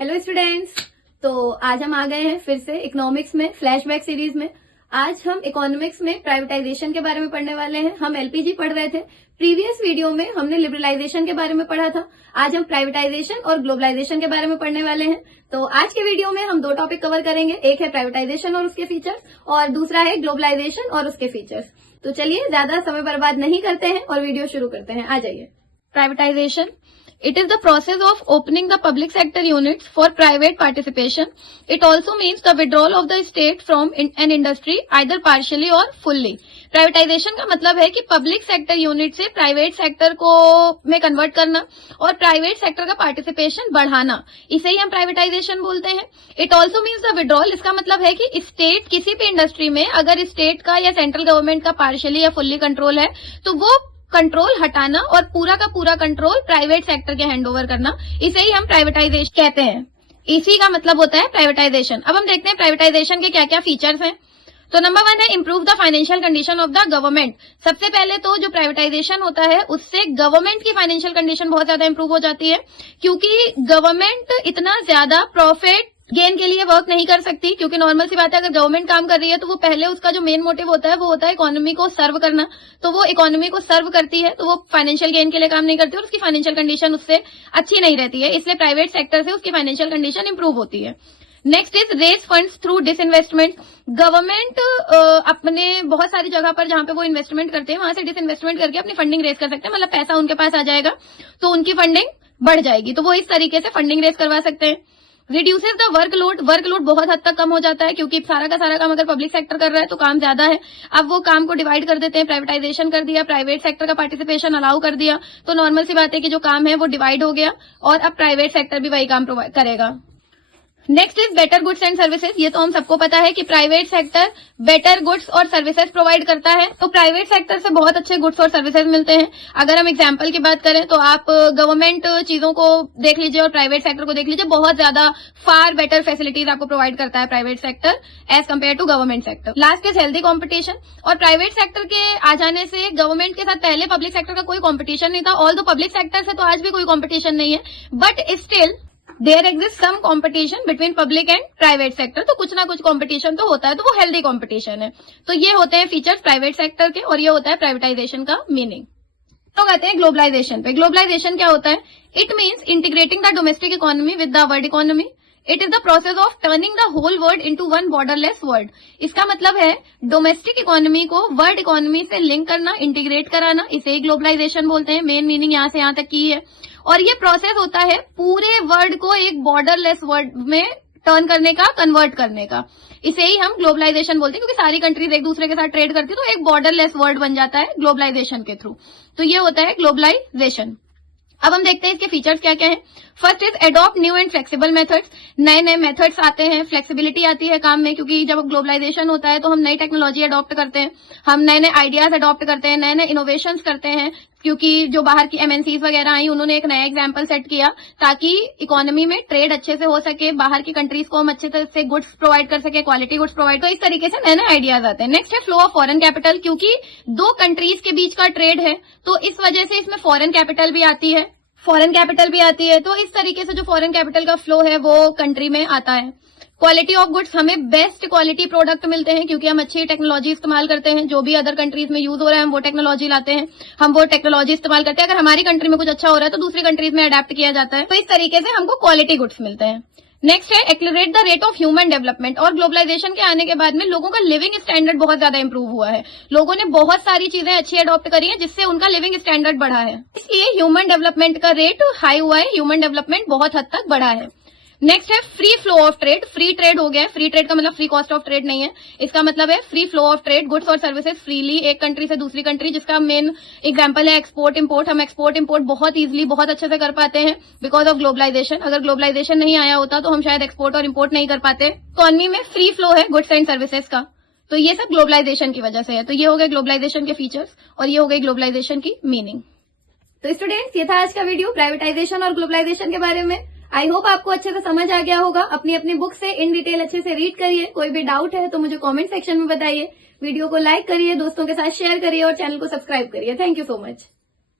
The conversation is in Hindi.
Hello students. तो आज हम आ गए हैं फिर से इकोनॉमिक्स में फ्लैशबैक सीरीज में। आज हम इकोनॉमिक्स में प्राइवेटाइजेशन के बारे में पढ़ने वाले हैं। हम एलपीजी पढ़ रहे थे। प्रीवियस वीडियो में हमने लिबरलाइजेशन के बारे में पढ़ा था। आज हम प्राइवेटाइजेशन और ग्लोबलाइजेशन के बारे में पढ़ने वाले हैं। तो आज के वीडियो में हम दो टॉपिक कवर करेंगे, एक है प्राइवेटाइजेशन और उसके फीचर्स और दूसरा है ग्लोबलाइजेशन और उसके फीचर्स। तो चलिए ज्यादा समय बर्बाद नहीं करते हैं और वीडियो शुरू करते हैं। आ जाइए। Privatisation, it is the process of opening the public sector units for private participation. It also means the withdrawal of the state from an industry either partially or fully. Privatisation का मतलब है कि पब्लिक सेक्टर यूनिट से प्राइवेट सेक्टर को में कन्वर्ट करना और प्राइवेट सेक्टर का पार्टिसिपेशन बढ़ाना, इसे ही हम प्राइवेटाइजेशन बोलते हैं। It also means the withdrawal, इसका मतलब है कि स्टेट किसी भी इंडस्ट्री में अगर स्टेट का या सेंट्रल गवर्नमेंट का पार्शियली या फुल्ली कंट्रोल है तो वो कंट्रोल हटाना और पूरा का पूरा कंट्रोल प्राइवेट सेक्टर के हैंडओवर करना, इसे ही हम प्राइवेटाइजेशन कहते हैं। इसी का मतलब होता है प्राइवेटाइजेशन। अब हम देखते हैं प्राइवेटाइजेशन के क्या क्या फीचर्स हैं। तो नंबर 1 है improve the financial condition of the government. सबसे पहले तो जो प्राइवेटाइजेशन होता है उससे गवर्नमेंट की फाइनेंशियल कंडीशन बहुत ज्यादा इम्प्रूव हो जाती है, क्योंकि गवर्नमेंट इतना ज्यादा प्रॉफिट गेन के लिए वर्क नहीं कर सकती। क्योंकि नॉर्मल सी बात है, अगर गवर्नमेंट काम कर रही है तो वो पहले उसका जो मेन मोटिव होता है वो होता है इकोनॉमी को सर्व करना। तो वो इकोनॉमी को सर्व करती है तो वो फाइनेंशियल गेन के लिए काम नहीं करती और उसकी फाइनेंशियल कंडीशन उससे अच्छी नहीं रहती है। इसलिए प्राइवेट सेक्टर से उसकी फाइनेंशियल कंडीशन इंप्रूव होती है। Next is raise funds through disinvestment. Government अपने बहुत सारी जगह पर जहां पे वो इन्वेस्टमेंट करते हैं वहां से डिसइन्वेस्टमेंट करके अपनी फंडिंग रेज कर सकते हैं। मतलब पैसा उनके पास आ जाएगा तो उनकी फंडिंग बढ़ जाएगी, तो वो इस तरीके से फंडिंग रेज करवा सकते हैं। रिड्यूसेस द वर्कलोड, वर्कलोड बहुत हद तक कम हो जाता है क्योंकि सारा का सारा काम अगर पब्लिक सेक्टर कर रहा है तो काम ज्यादा है। अब वो काम को डिवाइड कर देते हैं, प्राइवेटाइजेशन कर दिया, प्राइवेट सेक्टर का पार्टिसिपेशन अलाउ कर दिया, तो नॉर्मल सी बात है कि जो काम है वो डिवाइड हो गया और अब प्राइवेट सेक्टर भी वही काम प्रोवाइड करेगा। Next is better goods and services. ये तो हम सबको पता है कि प्राइवेट सेक्टर बेटर गुड्स और सर्विसेज प्रोवाइड करता है, तो प्राइवेट सेक्टर से बहुत अच्छे गुड्स और सर्विसेज मिलते हैं। अगर हम एग्जांपल की बात करें तो आप गवर्नमेंट चीजों को देख लीजिए और प्राइवेट सेक्टर को देख लीजिए, बहुत ज्यादा फार बेटर फैसिलिटीज आपको प्रोवाइड करता है private sector as compare to government sector. Last is healthy competition. और प्राइवेट सेक्टर के आ जाने से गवर्नमेंट के साथ पहले पब्लिक सेक्टर का कोई कॉम्पिटिशन नहीं था। ऑल दो पब्लिक सेक्टर से तो आज भी कोई कॉम्पिटिशन नहीं है, but still there exist some competition between public and private sector. तो कुछ ना कुछ कॉम्पिटिशन तो होता है, तो वो हेल्दी कॉम्पिटिशन है। तो ये होते हैं फीचर्स प्राइवेट सेक्टर के और ये होता है प्राइवेटाइजेशन का मीनिंग। तो कहते हैं ग्लोबलाइजेशन पे। ग्लोबलाइजेशन क्या होता है? It means integrating the domestic economy with the world economy. It is the process of turning the whole world into one borderless world. इसका मतलब है डोमेस्टिक इकोनॉमी को वर्ल्ड इकोनॉमी से लिंक करना, इंटीग्रेट कराना, इसे ही ग्लोबलाइजेशन बोलते हैं। मेन मीनिंग यहां से यहां तक की है। और ये प्रोसेस होता है पूरे वर्ल्ड को एक बॉर्डरलेस वर्ल्ड में टर्न करने का, कन्वर्ट करने का, इसे ही हम ग्लोबलाइजेशन बोलते हैं। क्योंकि सारी कंट्रीज एक दूसरे के साथ ट्रेड करती है तो एक बॉर्डरलेस वर्ल्ड बन जाता है ग्लोबलाइजेशन के थ्रू। तो ये होता है ग्लोबलाइजेशन। अब हम देखते हैं इसके फीचर्स क्या क्या है। First is adopt new and flexible methods. नए नए मेथड्स आते हैं, फ्लेक्सिबिलिटी आती है काम में, क्योंकि जब ग्लोबलाइजेशन होता है तो हम नई टेक्नोलॉजी अडॉप्ट करते हैं, हम नए नए आइडियाज अडॉप्ट करते हैं, नए नए इनोवेशंस करते हैं। क्योंकि जो बाहर की एमएनसीज वगैरह आई उन्होंने एक नया एग्जाम्पल सेट किया ताकि इकोनॉमी में ट्रेड अच्छे से हो सके, बाहर की कंट्रीज को हम अच्छे तरह से गुड्स प्रोवाइड कर सके, क्वालिटी गुड्स प्रोवाइड। तो इस तरीके से नए नए आइडियाज आते हैं। नेक्स्ट है फ्लो ऑफ फॉरेन कैपिटल। क्योंकि दो कंट्रीज के बीच का ट्रेड है तो इस वजह से इसमें फॉरेन कैपिटल भी आती है, तो इस तरीके से जो फॉरेन कैपिटल का फ्लो है वो कंट्री में आता है। क्वालिटी ऑफ गुड्स, हमें बेस्ट क्वालिटी प्रोडक्ट मिलते हैं क्योंकि हम अच्छी टेक्नोलॉजी इस्तेमाल करते हैं। जो भी अदर कंट्रीज में यूज हो रहा है हम वो टेक्नोलॉजी लाते हैं, हम वो टेक्नोलॉजी इस्तेमाल करते हैं। अगर हमारी कंट्री में कुछ अच्छा हो रहा है तो दूसरी कंट्रीज में अडेप्ट किया जाता है, तो इस तरीके से हमको क्वालिटी गुड्स मिलते हैं। नेक्स्ट है accelerate the rate of human development. और ग्लोबलाइजेशन के आने के बाद में लोगों का लिविंग स्टैंडर्ड बहुत ज्यादा इंप्रूव हुआ है। लोगों ने बहुत सारी चीजें अच्छी अडॉप्ट करी हैं जिससे उनका लिविंग स्टैंडर्ड बढ़ा है, इसलिए ह्यूमन डेवलपमेंट का रेट हाई हुआ है, ह्यूमन डेवलपमेंट बहुत हद तक बढ़ा है। नेक्स्ट है free flow of trade. Free trade हो गया है। फ्री ट्रेड का मतलब फ्री कॉस्ट ऑफ ट्रेड नहीं है, इसका मतलब है free flow of trade, goods और सर्विसेज फ्रीली एक कंट्री से दूसरी कंट्री, जिसका मेन एग्जांपल है एक्सपोर्ट इंपोर्ट। हम एक्सपोर्ट इंपोर्ट बहुत इजीली, बहुत अच्छे से कर पाते हैं बिकॉज ऑफ ग्लोबलाइजेशन। अगर ग्लोबलाइजेशन नहीं आया होता तो हम शायद एक्सपोर्ट और इंपोर्ट नहीं कर पाते। इकोनॉमी में फ्री फ्लो है गुड्स एंड सर्विसेज का, तो ये सब ग्लोबलाइजेशन की वजह से है। तो ये हो गए ग्लोबलाइजेशन के फीचर्स और ये हो गई ग्लोबलाइजेशन की मीनिंग। तो स्टूडेंट्स, ये था आज का वीडियो प्राइवेटाइजेशन और ग्लोबलाइजेशन के बारे में। आई होप आपको अच्छे से समझ आ गया होगा। अपनी अपनी बुक से इन डिटेल अच्छे से रीड करिए। कोई भी डाउट है तो मुझे कमेंट सेक्शन में बताइए। वीडियो को लाइक करिए, दोस्तों के साथ शेयर करिए और चैनल को सब्सक्राइब करिए। Thank you so much.